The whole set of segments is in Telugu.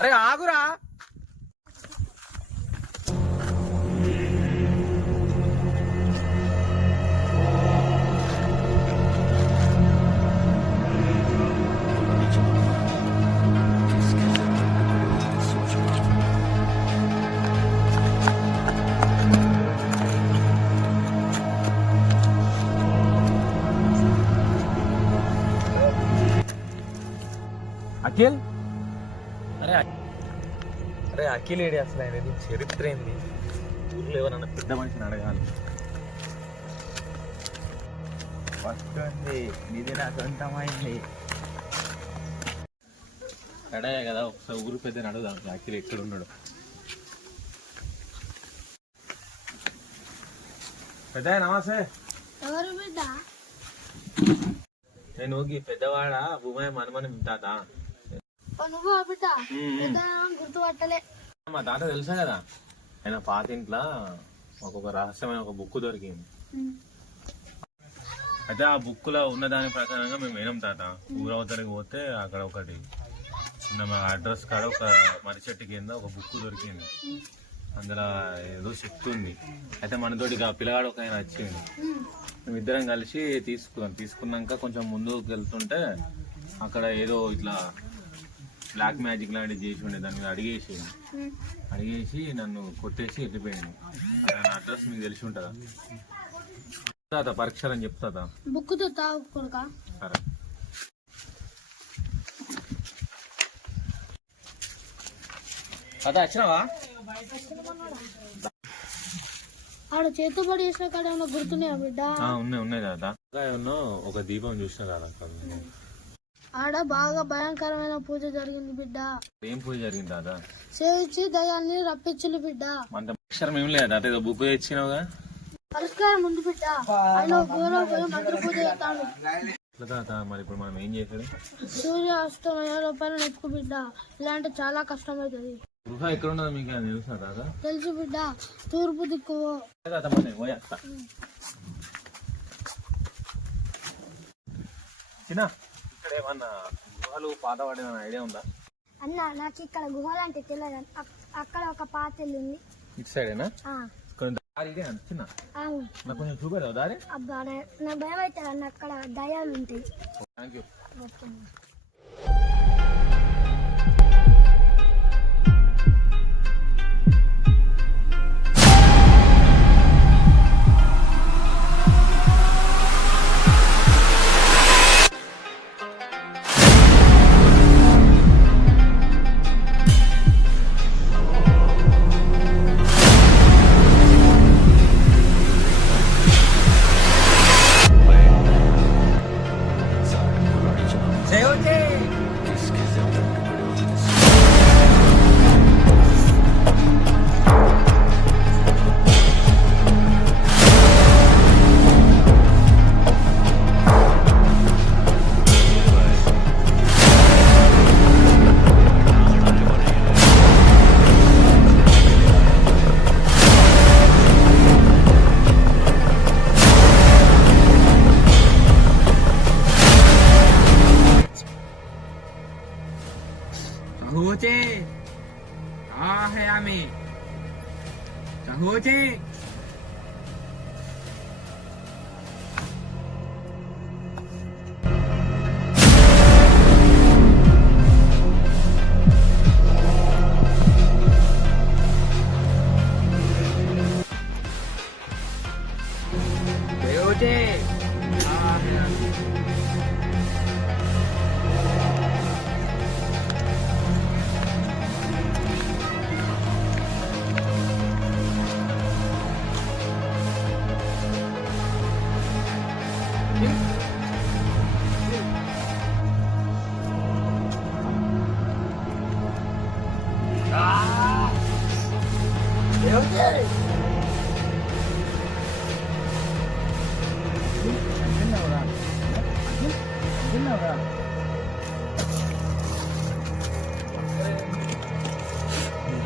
అరే ఆగురా. అఖిల్, అరే అరే అఖిల్ ఏడి అసలు ఆయన చరిత్ర ఏంది? ఊర్లో ఎవరన్నా పెద్ద మనిషిని అడగాలి. వస్తుంది నిధి నా సొంతమైంది. అడగా కదా ఒకసారి ఊరు పెద్దని అడుగుదాం అఖిల్ ఎక్కడ ఉన్నాడు. పెద్ద నమస్తే. ఎవరు బిడ్డ? నేను పెద్దవాడ భూమి మనమని తాత. నువ్వు బిడ్డ గుర్తుపట్టలే. మా తాత తెలుసా కదా, ఆయన పాత ఇంట్లో ఒక్కొక్క రహస్యమైన ఒక బుక్ దొరికింది. అయితే ఆ బుక్ లో ఉన్న దాని ప్రకారంగా మేము వినం తాత. ఊరవతలకి పోతే అక్కడ ఒకటి మా అడ్రస్ కాడ ఒక మర్రి చెట్టు కింద ఒక బుక్ దొరికింది. అందులో ఏదో శక్తి ఉంది. అయితే మనతోటి పిల్లగాడు ఒక ఆయన వచ్చింది. మేమిద్దరం కలిసి తీసుకున్నాక కొంచెం ముందుకు వెళ్తుంటే అక్కడ ఏదో ఇట్లా బ్లాక్ మ్యాజిక్ లాంటివి చేసి ఉండే. దాని మీద అడిగేసి నన్ను కొట్టేసి వెళ్ళిపోయింది. నా అడ్రస్ మీకు తెలిసి ఉంటుందా తాత? పరీక్షలు అని చెప్తా బుక్ సరే. తాత వచ్చినావా? ఆడ చేతుబడి చేసిన కాడ ఏమన్నా గుర్తున్నాయా బిడ్డ? ఉన్నాయి తాత. ఒక దీపం చూసిన తాత. ఆడ బాగా భయంకరమైన పూజ జరిగింది బిడ్డ. ఏం పూజ జరిగింది తాత? సేవించి దయాల్ని రప్పించులు బిడ్డ. అంత అక్షరం ఏం లేదా తాత? ఏదో బుక్ తెచ్చినావుగా. పరిష్కారం ఉంది బిడ్డ. ఆయన గౌరవ మంత్ర పూజ చేస్తాను తాత. మరి ఇప్పుడు మనం ఏం చేయాలి? సూర్య అస్తమయ రూపాయలు నెక్కు బిడ్డ. ఇలాంటి చాలా కష్టం అవుతుంది. గృహ ఎక్కడ ఉన్నదో మీకు తెలుసా తాత? తెలుసు బిడ్డ, తూర్పు దిక్కు. చిన్న ఇక్కడ ఏమన్నా గుహలు పాతవాడిన ఐడియా ఉందా? అన్న నాకు ఇక్కడ గుహలు అంటే తెలియదు. అక్కడ ఒక పాత ఇల్లు ఉంది. ఇటు సైడేనా? చిన్న నాకు కొంచెం చూపెడతావు దారి? అబ్బా నా భయం అయితే అన్న, అక్కడ దయాలు ఉంటాయి. Thank you.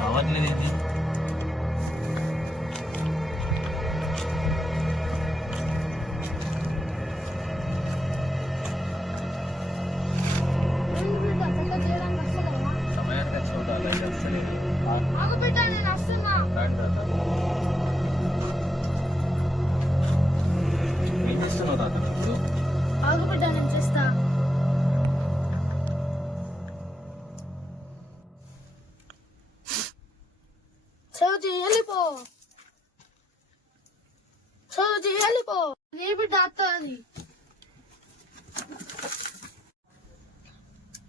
రావట్లేదు. సమయానికి చూడాలి. ఆగు బిడ్డ నేను వస్తున్నా. రండి తాత. ఏం చేస్తున్నావు తాత ఇప్పుడు? ఆగు బిడ్డ నేను చేస్తా. సౌజీ వెళ్ళిపో, సౌజీ వెళ్ళిపో. నీ బిడ్డ అత్తది.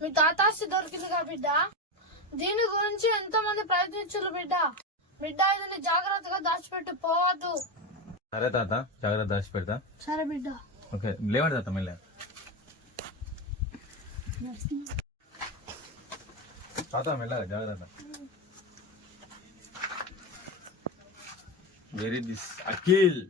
మీ తాతాస్తి దొరికిందిగా బిడ్డ. దీని గురించి ఎంతో మంది ప్రయత్నించారు బిడ్డ. బిడ్డ ఇది జాగ్రత్తగా దాచిపెట్టి పోవద్దు. సరే తాత, జాగ్రత్త దాచి పెడతా. సరే బిడ్డ. ఓకే, లేవండి తాత మళ్ళీ. తాత మెల్లగా జాగ్రత్త. Very this Akhil.